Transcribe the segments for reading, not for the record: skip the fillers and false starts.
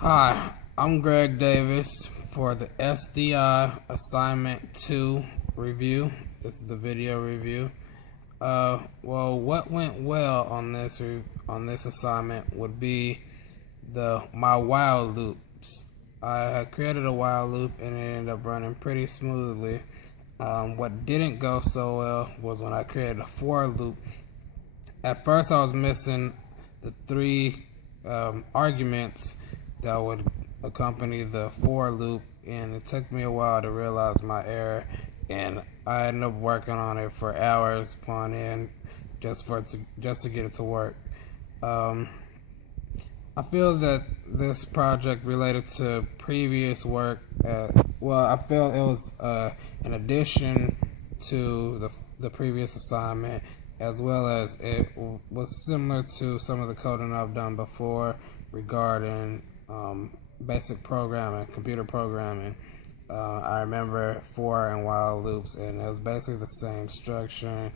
Hi, I'm Greg Davis for the SDI Assignment 2 review. This is the video review. What went well on this assignment would be my while loops. I had created a while loop and it ended up running pretty smoothly. What didn't go so well was when I created a for loop. At first, I was missing the three arguments that would accompany the for loop, and it took me a while to realize my error, and I ended up working on it for hours upon end just to get it to work. I feel that this project related to previous work. I feel it was an addition to the previous assignment, as well as it was similar to some of the coding I've done before regarding basic programming, computer programming. I remember for and while loops, and it was basically the same structure,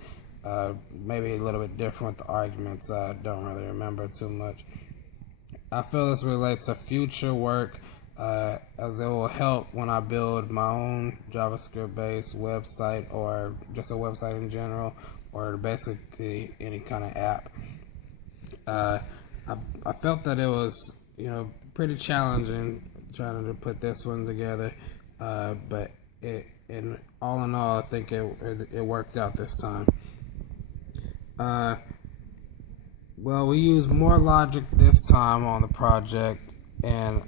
maybe a little bit different with the arguments. I don't really remember too much. I feel this relates to future work, as it will help when I build my own JavaScript-based website, or just a website in general, or basically any kind of app. I felt that it was, pretty challenging trying to put this one together, but all in all, I think it worked out this time. We used more logic this time on the project, and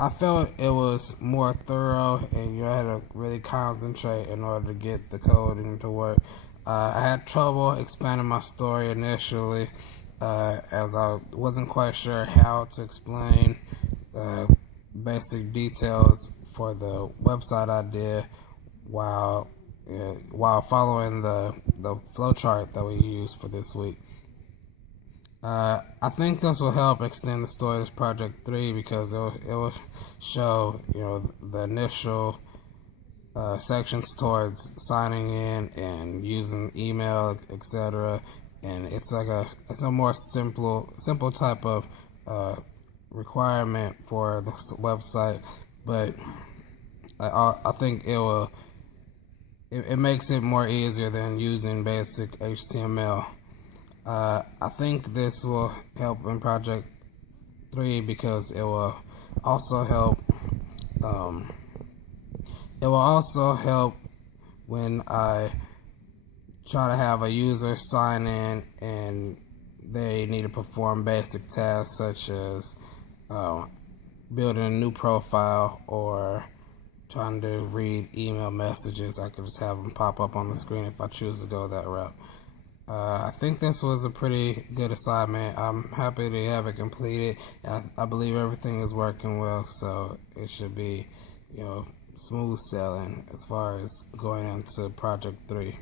I felt it was more thorough, and you had to really concentrate in order to get the coding to work. I had trouble expanding my story initially, as I wasn't quite sure how to explain basic details for the website I did while following the flowchart that we used for this week. I think this will help extend the story of this project 3, because it will show the initial sections towards signing in and using email, etc. And it's a more simple type of requirement for this website, but I think it makes it more easier than using basic HTML. I think this will help in project 3 because it will also help. It will also help when I try to have a user sign in and they need to perform basic tasks such as building a new profile or trying to read email messages. I could just have them pop up on the screen if I choose to go that route. I think this was a pretty good assignment. I'm happy to have it completed. I believe everything is working well, so it should be, smooth sailing as far as going into project 3.